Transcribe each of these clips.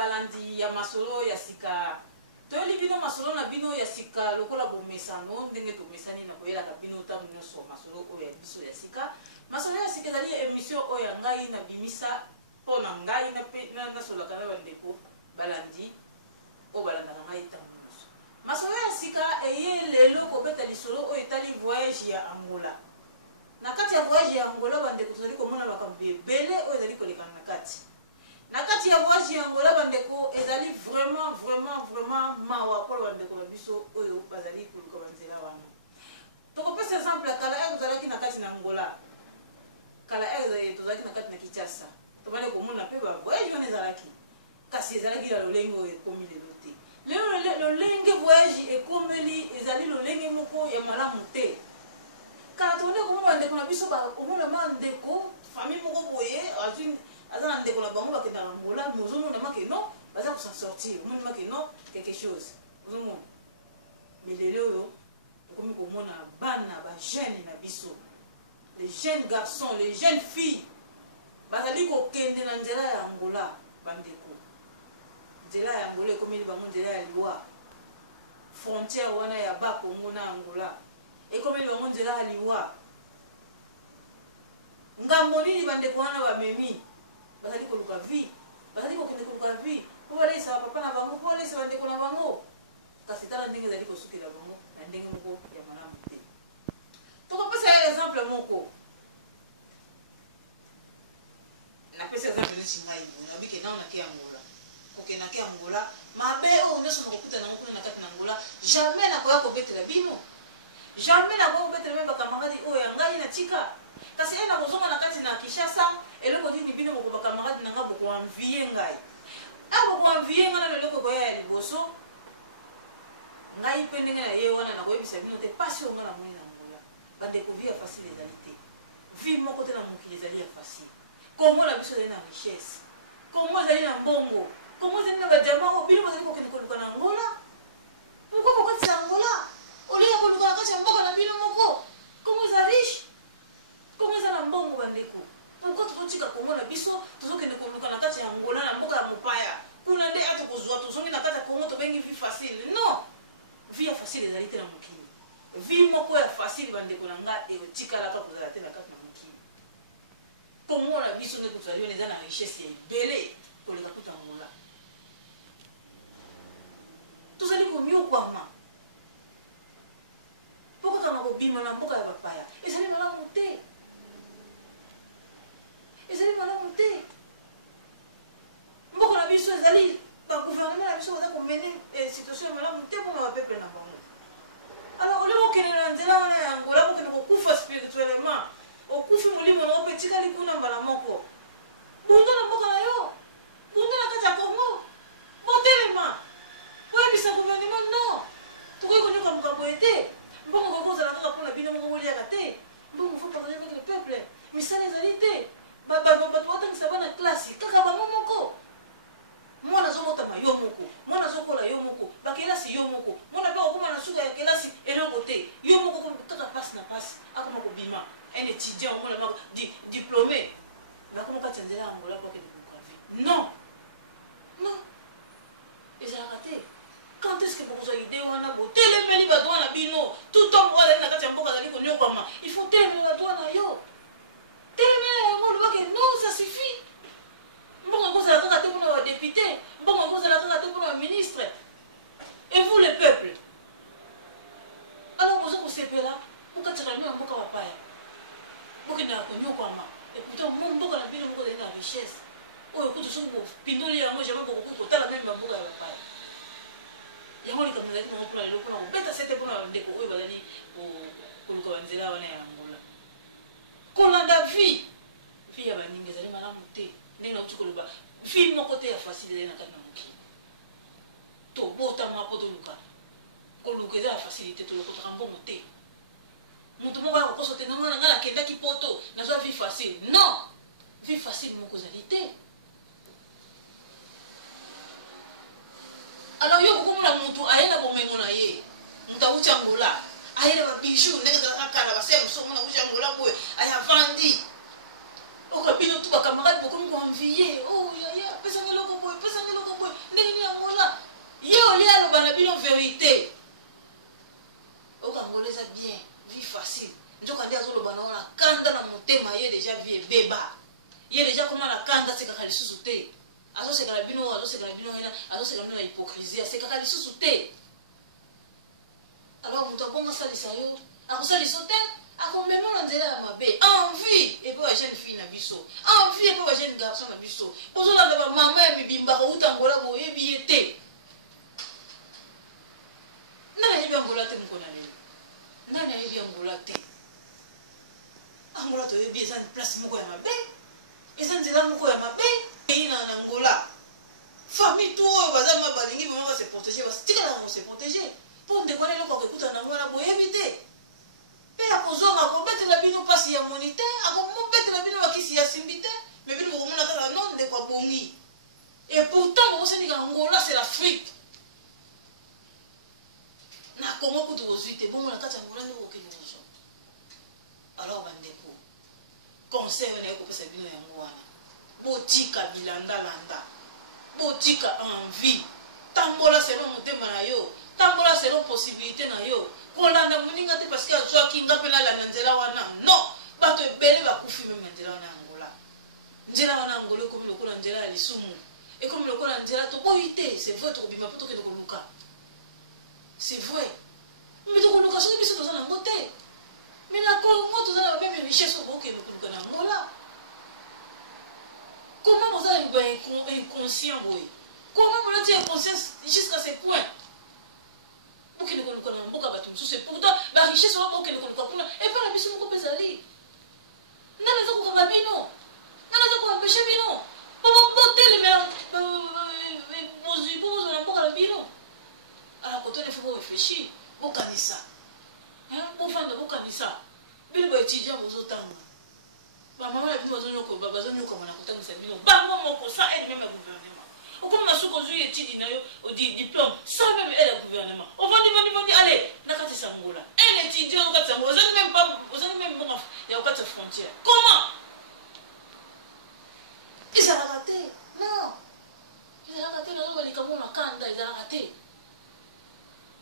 balandi ya masolo ya sika toyeli bino masolo na bino ya sika lokola bomesano ndenge tomesani na koyelaka bino ntango nyonso masolo oyo ya biso ya sika masolo ya sika ezali émission oyo ya ngai na bimisa mpo na ngai nasolaka na bandeko balandi oyo balandaka ngai ntango nyonso masolo ya sika eye lelo kobeta lisolo oyo etali voyage ya Angola. Na kati ya voyage ya Angola bandeko tozali komona makambo ebele oyo ezali kolekana na kati. Na kati ya voyage ya Angola bandeko ezali vraiment mawa pour bandeko na biso oyo bazali koluka banzela wana. Tokopesa exemple kala ere tozalaki na kati na Angola. Kala ere tozalaki na kati na Kinshasa. Tobale komona pe ba voyage wana ezalaki. Kasi ezalaki na lolenge oyo ekomi lelo te. Lolenge voyage ekomeli ezali lolenge moko ya malamu te. Quand on est comme on est biso ba omona mandeko famille moko boye azana ndeko na bango ba kenda Angola nous on a que non baza ko s'en sortir on a que non quelque chose nous mais les lelo comme ko mona bana ba jeune na biso les jeunes garçons les jeunes filles bazali ko kende na nzela ya Angola bandeko nzela ya Angola comme il bango nzela ya loi frontière wana ya ba Congo na Angola. Et comme il va monter là à l'ivoire, Ngamboni va découvrir la mémie, va dire qu'on a vie, va dire qu'on a vie, pour aller ça va pas la bango, pour aller ça va découvrir la bango. Car c'est à l'endroit d'aller construire la bango, l'endroit où il y a madame. Donc on peut faire exemple mon co. On appelle ça exemple de Singaï, on a vu que dans la Angola, ok na Angola, ma belle on est sur le coup de Angola, jamais n'a pas compété la bino. Jamais na go betre memba kamaradi oyo ngai na tika kasi ena kozonga na kati na Kinshasa eloko dini bino ko kamaradi na ngabo ko envier ngai abo ko envier ngana leloko ko ya liboso ngai pendenge na ye wana na ko yebisa bino te pasi o ngana mwana ngola ba découvrir facile égalité vie moko te na mokili ezali ya facile comment la biso na richesse comment ezali na mbongo comment ezali na ba jamaa bino bazali ko kende ko luka na Angola pourquoi ko kati na Angola. Au lieu de voir que c'est un bon la ville moko, comment ça riche, comment ça la bonne bandeko. Pourquoi tu dis que comment la biso, tu sais que nous connaissons la carte Angola, la mboka mupaya. Kuna nde ato kozwa to somi na kata Congo to bengi vie facile. Non, vie facile ezali te na mokili. Vie moko ya facile bandeko nanga e otika la pa kozala te na kata na mokili. Comment la biso ne kozali on eza na richesse ebele pour les kakuta Angola. Tozali komio kwa ma. Pourquoi quand on bima na mboka ya bapaya ezali malamu te ezali malamu te mboka na biso ezali ba gouvernement na biso baza komene situation ya malamu te mpona bapeuple na bango alors ole okende na nzela wana ya Angola okende kokufa spirituellement okufi molimo na ope tikali kuna mbala moko bunda na mboka na yo bunda na kati ya Congo botelema oyebisa gouvernement non tokoki konyoka makambo ete bon on va la pour la bino moko liaka te bon faut parler avec le peuple mais ça lesalité ba toi tant que ça va na classe kaka ba moko mwana zomota ma yo moko mwana zokola yo moko ba kelasi yo moko mwana ba okoma na suka ya kelasi eloko te yo moko kaka passe na passe akoma ko bima un étudiant mwana ba diplômé ba komo ka tendela Angola pour que de non non et ça a raté. Quand est-ce que vous avez idée wana ko telemeli ba toi na bino tout homme ola na kati ya mboka zali ko nyokama il faut telemeli ba toi na yo telemeli mo lo que non ça suffit mbongo ko za ka te pour le député mbongo ko za ka te pour le ministre et vous le peuple alors vous sepela pour ka tsaka na mboka wa paya boke na ko nyokama et pourtant mon mboka na bino moko na richesse oyo ko tso mo pindoli ya mo jamais ko tala même mboka ya paya. Il y a des gens qui ont pris le coup, mais c'était pour nous découvrir pour le candidat wana ya Angola. Qu'on a la vie, fille ya baninga zali malamu te, ndenge tukoloba, fille moko te ya facile na kati na mokili. To bota ma poto luka. Ko luka za facilité to lokota mbongo te. Mutu moko ko sote ngana ngala kenda ki poto, na zo vie facile. Non. Vie facile moko zali te. Alors yo kumula mutu aenda bomengo na ye muta uchangola aenda ba bijou ndenge za kala ba sema so mona uchangola boy aya vandi o ka bino tu ba camarade beaucoup ko envier oh ya pesa ngelo ko boy bino vérité. Au Congolais ça bien, vie facile. Nous quand on le ballon la kanda na motema yé déjà vie beba. Yé déjà comment la kanda c'est kaka lisusuté. Azo c'est kaka bino, azo c'est kaka bino ina, azo c'est kaka bino hypocrisie, c'est kaka lisusuté. Alors muto bonga sali sayo, ako sali sote, ako même on nzela ya mabe. Envie et puis jeune fille na biso. Envie et puis jeune garçon na biso. Pozo la ba maman ya bibimba ko utangola bo yebi yete. Nana yebi angola te mkona lelo. Nana yebi angola te. Angola to yebi eza place moko ya mabe. Eza nzela moko ya mabe. Pays na Angola. Famille tout baza mabalingi maman va se protéger, va tika na se protéger. Pour décoller le corps écoute na ngona bo éviter. Pe ya kozonga ko betela bino pasi ya monité, ako mo betela bino bakisi ya simbité, mais bino ko mona kala non de kwa bongi. Et pourtant vous savez qu'Angola c'est l'Afrique. Na Congo kutu bozuite bon na kati Angola ne ko kini bozo. Alors bandeko. Conseil na ko pesa bino ya ngwana. Botika bilanda landa. Botika envie. Tambola selon motema na yo. Tambola selon possibilité na yo. Kolanda muninga te parce que azwa kinga pela la nzela wana. Non. Bato ebele ba kufi même nzela wana Angola. Nzela wana Angola comme le kola nzela ya lisumu. Et comme le kola nzela to boité, c'est vrai to bima poto ke to luka. C'est vrai. Mais to luka so biso to za na moté. Mais la Congo to za na même richesse ko boke no luka na Angola. Comment vous avez inconscient, oui? Comment vous avez inconscience jusqu'à ce point? Pour que nous connaissions, c'est pourtant la richesse va pour que nous connaissions. Et pas la mission qu'on peut aller. Nous n'avons pas de non. Nous n'avons pas empêché non. Pour monter les mères, vous n'avez pas de bino. Alors quand il faut réfléchir, vous connaissez ça. Pour faire de vous connaissez ça. Bien vous étudiez vos autres. Maman a vu aux oignons comme Babazon, comme on a contacté sa bino. Maman, ça aide même le gouvernement. Au comme on a su qu'on a étudié au diplôme, ça même aide le gouvernement. On va dire, allez, Nakati Sangola. Un étudiant au Katsango, vous n'avez même pas, vous n'avez même pas, il y a au Katsa frontière. Comment? Ils ont raté. Non. Ils ont raté, nous avons dit comment on a kanda, ils ont raté.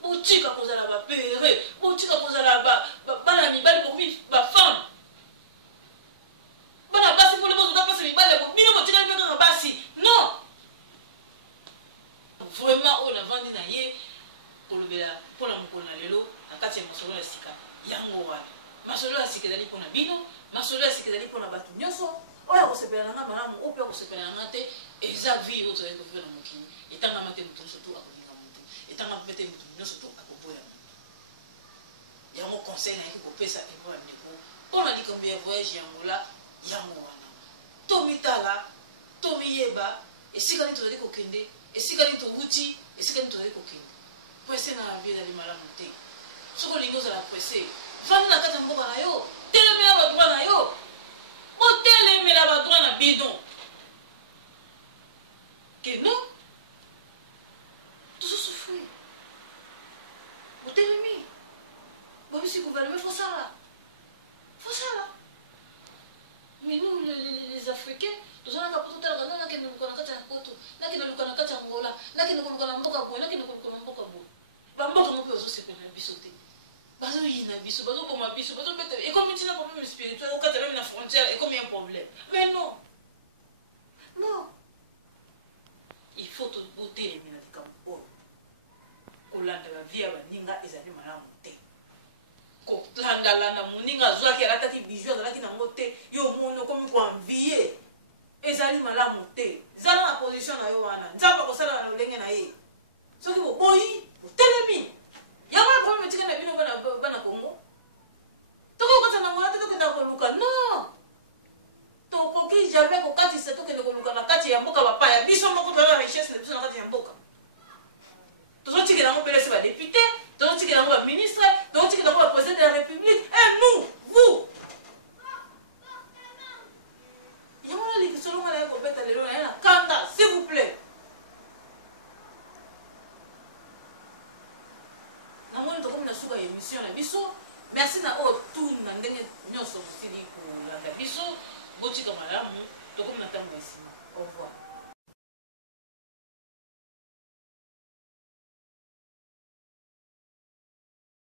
Boutique à cause de la péré, boutique à cause de la banani, bali pour vivre, ma femme. Non! Vraiment, on a vendu pour la moukouna lelo, la carte de masolo la sika, yango wale. Masolo la sika dali pour la bino, masolo la sika dali pour la batu nyoso, oya ko sepela nga malamu, opia ko sepela nga te, eza vie ozo yeko vena mukini, etanga mate mutu surtout akolinga mutu, etanga mate mutu nyoso to akoboya mutu. Yango conseil na yeko ko pesa eko ya ndeko, pour la likambi ya voyage yango la, yango wana. Tomitala, tomiyeba, esika ni tozali kokende, esika ni tobuti, esika ni tozali kokende. Presse na vie dali malamu te. Soko lingo za la presse. Vanda na kata mboka na yo, telemela ba droit na yo. O telemela ba droit na bidon. Que non? Tout se souffrir. O telemi. Bon, si le gouvernement faut ça là. Faut ça là. Mais nous, les Africains, nous avons tout à l'heure, nous avons nous avons Angola, nous avons Mboka, nous avons Mboka. Bamboka nous peut aussi faire bisoter. Bazo yina biso, bazo boma biso, bazo peut et comme tu n'as pas problème spirituel, au cas de la frontière, et comme il y a un problème. Mais non. Non. Il faut te botter les minutes comme oh. Kolanda la vie à Ninga et Zani Malamonte. Kolanda la Moninga Zaki à la tête bizarre de la Kinamote, yo mono comme quoi envier. Et Zani Malamonte. Zala la position à Yoana. Zaba Kosala la Lenga nae. Ce qui vous boy, vous télémi. Il y a pas de problème, tu n'as pas de Congo. Tu as pas de non. Tu as jamais kokati se toke ndokoluka na kati ya mboka bapaya biso moko tola richesse na biso na kati ya mboka tozotikela ngo pele se ba député tozotikela ngo ba ministre tozotikela ngo ba président de la république et nous vous yamona li solo ngala ya ko beta lelo na kanda s'il vous plaît na moni to comme na suka émission na biso merci na o tout na ndenge nyonso mosili ko la biso botika malamu tokomi na ntango ya nsima au revoir.